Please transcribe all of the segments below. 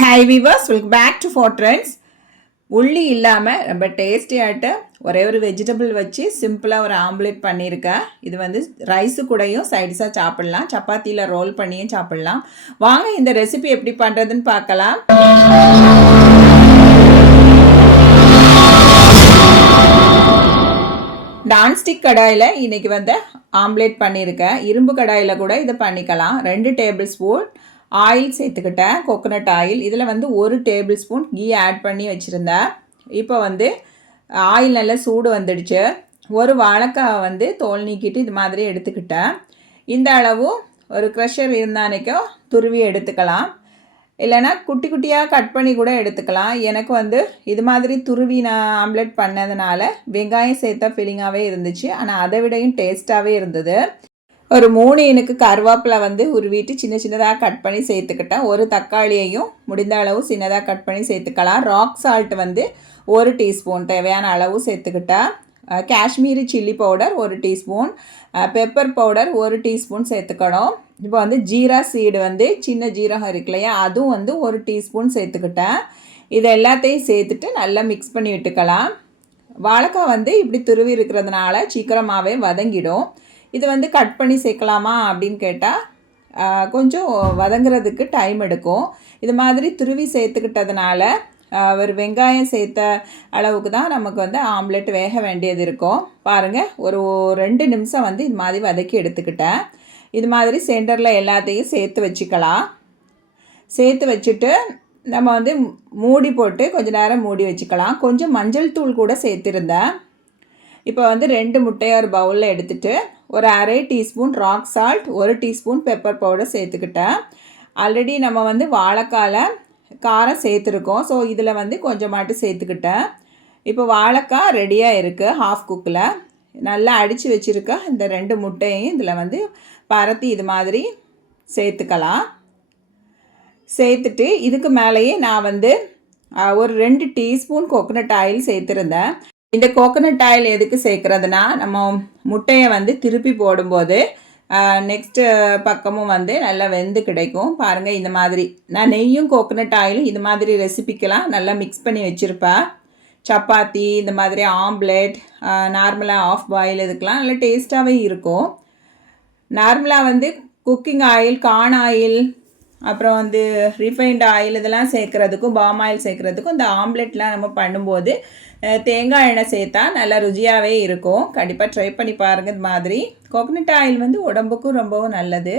Hi viewers welcome back to four trends உள்ளி இல்லாமல் ரொம்ப டேஸ்டியாகிட்ட ஒரே ஒரு வெஜிடபிள் வச்சு சிம்பிளாக ஒரு ஆம்லேட் பண்ணியிருக்கேன் இது வந்து ரைஸு கூடயும் சைடிஸாக சாப்பிட்லாம். சப்பாத்தியில் ரோல் பண்ணியும் சாப்பிட்லாம். வாங்க இந்த ரெசிபி எப்படி பண்ணுறதுன்னு பார்க்கலாம். நான்ஸ்டிக் கடாயில் இன்றைக்கி வந்து ஆம்லேட் பண்ணியிருக்கேன். இரும்பு கடாயில் கூட இதை பண்ணிக்கலாம். ரெண்டு டேபிள் ஸ்பூன் ஆயில் சேர்த்துக்கிட்டேன். Coconut oil. இதில் வந்து ஒரு டேபிள் ஸ்பூன் கீ ஆட் பண்ணி வச்சுருந்தேன். இப்போ வந்து ஆயில் நல்லா சூடு வந்துடுச்சு. ஒரு வாழைக்காய் வந்து தோல் நீக்கிட்டு இது மாதிரி எடுத்துக்கிட்டேன். இந்த அளவு ஒரு க்ரஷர் இருந்தானைக்கோ துருவி எடுத்துக்கலாம். இல்லைனா குட்டி குட்டியாக கட் பண்ணி கூட எடுத்துக்கலாம். எனக்கு வந்து இது மாதிரி துருவி நான் ஆம்லெட் பண்ணதுனால வெங்காயம் சேர்த்தா ஃபீலிங்காகவே இருந்துச்சு. ஆனால் அதை விடையும் டேஸ்ட்டாகவே இருந்தது. ஒரு மூணு இனுக்கு கருவேப்பிலை வந்து உருவிட்டு சின்ன சின்னதாக கட் பண்ணி சேர்த்துக்கிட்டேன் ஒரு தக்காளியையும் முடிந்த அளவு சின்னதாக கட் பண்ணி சேர்த்துக்கலாம். ராக் சால்ட் வந்து ஒரு டீஸ்பூன் தேவையான அளவு சேர்த்துக்கிட்டேன் காஷ்மீரி சில்லி பவுடர் ஒரு டீஸ்பூன் பெப்பர் பவுடர் ஒரு டீஸ்பூன் சேர்த்துக்கணும். இப்போ வந்து ஜீரா சீடு வந்து சின்ன ஜீரகம் இருக்கு இல்லையா அதுவும் வந்து ஒரு டீஸ்பூன் சேர்த்துக்கிட்டேன் இது எல்லாத்தையும் சேர்த்துட்டு நல்லா மிக்ஸ் பண்ணி விட்டுக்கலாம். வாழைக்காய் வந்து இப்படி துருவி இருக்கிறதுனால சீக்கிரமாகவே வதங்கிடும். இது வந்து கட் பண்ணி சேர்க்கலாமா அப்படின்னு கேட்டால் கொஞ்சம் வதங்குறதுக்கு டைம் எடுக்கும். இது மாதிரி துருவி சேர்த்துக்கிட்டதுனால ஒரு வெங்காயம் சேர்த்த அளவுக்கு தான் நமக்கு வந்து ஆம்லெட் வேக வேண்டியது இருக்கும். பாருங்கள் ஒரு ரெண்டு நிமிஷம் வந்து இது மாதிரி வதக்கி எடுத்துக்கிட்டேன். இது மாதிரி சென்டரில் எல்லாத்தையும் சேர்த்து வச்சுக்கலாம். சேர்த்து வச்சுட்டு நம்ம வந்து மூடி போட்டு கொஞ்சம் நேரம் மூடி வச்சுக்கலாம். கொஞ்சம் மஞ்சள் தூள் கூட சேர்த்துருந்தேன். இப்போ வந்து ரெண்டு முட்டையை ஒரு பவுலில் எடுத்துகிட்டு ஒரு அரை டீஸ்பூன் ராக் சால்ட் ஒரு டீஸ்பூன் பெப்பர் பவுடர் சேர்த்துக்கிட்டேன். ஆல்ரெடி நம்ம வந்து வாழைக்கால காரம் சேர்த்துருக்கோம். ஸோ இதில் வந்து கொஞ்சமாட்டு சேர்த்துக்கிட்டேன். இப்போ வாழைக்காய் ரெடியாக இருக்குது ஹாஃப் குக்கில் நல்லா அடித்து வச்சுருக்க இந்த ரெண்டு முட்டையும் இதில் வந்து பரத்தி இது மாதிரி சேர்த்துக்கலாம். சேர்த்துட்டு இதுக்கு மேலேயே நான் வந்து ஒரு ரெண்டு டீஸ்பூன் கோகோனட் ஆயில் சேர்த்துருந்தேன். இந்த கோகோனட் ஆயில் எதுக்கு சேர்க்குறதுனா நம்ம முட்டையை வந்து திருப்பி போடும்போது நெக்ஸ்ட்டு பக்கமும் வந்து நல்லா வெந்து கிடைக்கும். பாருங்கள் இந்த மாதிரி. நான் நெய்யும் கோகோனட் ஆயிலும் இது மாதிரி ரெசிபிக்கெலாம் நல்லா மிக்ஸ் பண்ணி வச்சுருப்பேன் சப்பாத்தி இந்த மாதிரி ஆம்ப்லெட் நார்மலாக ஆஃப் பாயில் இதுக்கெலாம் நல்லா டேஸ்ட்டாகவே இருக்கும். நார்மலாக வந்து குக்கிங் ஆயில் கான் ஆயில் அப்புறம் வந்து ரிஃபைண்ட் ஆயில் இதெல்லாம் சேர்க்குறதுக்கும் பாம் ஆயில் சேர்க்குறதுக்கும் இந்த ஆம்லெட்லாம் நம்ம பண்ணும்போது தேங்காய் எண்ணெய் சேர்த்தா நல்லா ருச்சியாகவே இருக்கும். கண்டிப்பாக ட்ரை பண்ணி பாருங்கள் இது மாதிரி. கோகனட் ஆயில் வந்து உடம்புக்கும் ரொம்பவும் நல்லது.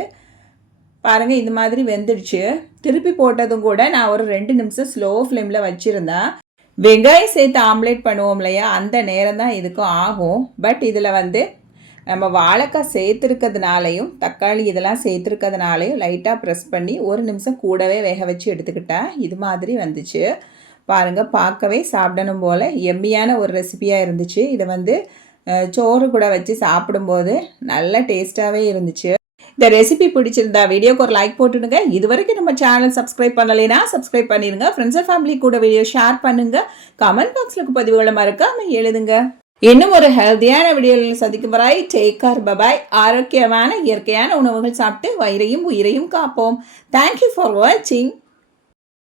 பாருங்கள் இந்த மாதிரி வெந்துடுச்சு. திருப்பி போட்டதும் கூட நான் ஒரு ரெண்டு நிமிஷம் ஸ்லோ ஃப்ளேமில் வச்சுருந்தேன் வெங்காயம் சேர்த்து ஆம்லேட் பண்ணுவோம் இல்லையா? அந்த நேரம் தான் இதுக்கும் ஆகும். பட் இதில் வந்து நம்ம வாழைக்காய் சேர்த்துருக்கிறதுனாலையும் தக்காளி இதெல்லாம் சேர்த்துருக்கிறதுனாலையும் லைட்டாக ப்ரெஸ் பண்ணி ஒரு நிமிஷம் கூடவே வேக வச்சு எடுத்துக்கிட்டேன் இது மாதிரி வந்துச்சு. பாருங்கள் பார்க்கவே சாப்பிடணும் போல். எம்மியான ஒரு ரெசிபியாக இருந்துச்சு. இதை வந்து சோறு கூட வச்சு சாப்பிடும்போது நல்ல டேஸ்ட்டாகவே இருந்துச்சு. இந்த ரெசிபி பிடிச்சிருந்தா வீடியோக்கு ஒரு லைக் போட்டுடுங்க. இது வரைக்கும் நம்ம சேனல் சப்ஸ்கிரைப் பண்ணலைன்னா சப்ஸ்கிரைப் பண்ணிடுங்க. ஃப்ரெண்ட்ஸ் அண்ட் ஃபேமிலி கூட வீடியோ ஷேர் பண்ணுங்கள் கமெண்ட் பாக்ஸில் பதிவுகளை மறக்காமல் எழுதுங்க. இன்னும் ஒரு ஹெல்த்தியான வீடியோவில் சந்திக்கும் வரை டேக் கார் பபாய் ஆரோக்கியமான இயற்கையான உணவுகள் சாப்பிட்டு வயிறையும் உயிரையும் காப்போம். தேங்க்யூ ஃபார் வாட்சிங்